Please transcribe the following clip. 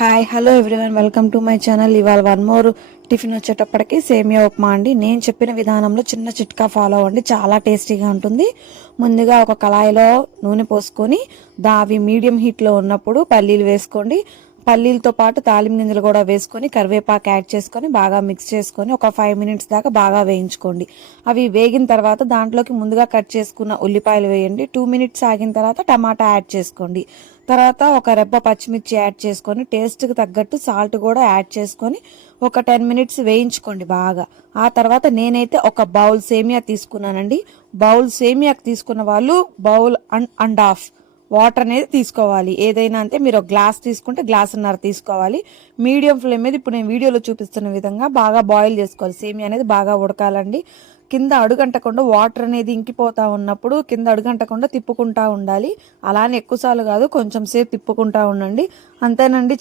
Hi hello everyone, welcome to my channel. ఇవాళ one more tiffin వచ్చేటప్పటికి సేమియా ఉప్మా అండి. నేను చెప్పిన విధానంలో చిన్న చిట్కా ఫాలో అవ్వండి, చాలా టేస్టీగా ఉంటుంది. ముందుగా ఒక కళాయిలో నూనె పోసుకొని అవి మీడియం హీట్లో ఉన్నప్పుడు పల్లీలు వేసుకోండి. పల్లీలతో పాటు తాలింపు గింజలు కూడా వేసుకొని కరివేపాకు యాడ్ చేసుకొని బాగా మిక్స్ చేసుకొని ఒక 5 మినిట్స్ దాకా బాగా వేయించుకోండి. అవి వేగిన తర్వాత దాంట్లోకి ముందుగా కట్ చేసుకున్న ఉల్లిపాయలు వేయండి. 2 మినిట్స్ ఆగిన తర్వాత టమాటా యాడ్ చేసుకోండి. తర్వాత ఒక రెబ్బ పచ్చిమిర్చి యాడ్ చేసుకొని టేస్ట్కి తగ్గట్టు సాల్ట్ కూడా యాడ్ చేసుకొని ఒక 10 మినిట్స్ వేయించుకోండి బాగా. ఆ తర్వాత నేనైతే ఒక బౌల్ సేమియా తీసుకున్నానండి. బౌల్ సేమియాకి తీసుకున్న వాళ్ళు బౌల్ అండ్ హాఫ్ వాటర్ అనేది తీసుకోవాలి. ఏదైనా అంతే, మీరు ఒక గ్లాస్ తీసుకుంటే గ్లాసున్నర తీసుకోవాలి. మీడియం ఫ్లేమ్ మీద ఇప్పుడు నేను వీడియోలో చూపిస్తున్న విధంగా బాగా బాయిల్ చేసుకోవాలి. సేమియా అనేది బాగా ఉడకాలండి. కింద అడుగంటకుండా వాటర్ అనేది ఇంకిపోతా ఉన్నప్పుడు కింద అడుగంటకుండా తిప్పుకుంటా ఉండాలి. అలానే ఎక్కువసార్లు కాదు, కొంచెం సేపు తిప్పుకుంటా ఉండండి. అంతేనండి,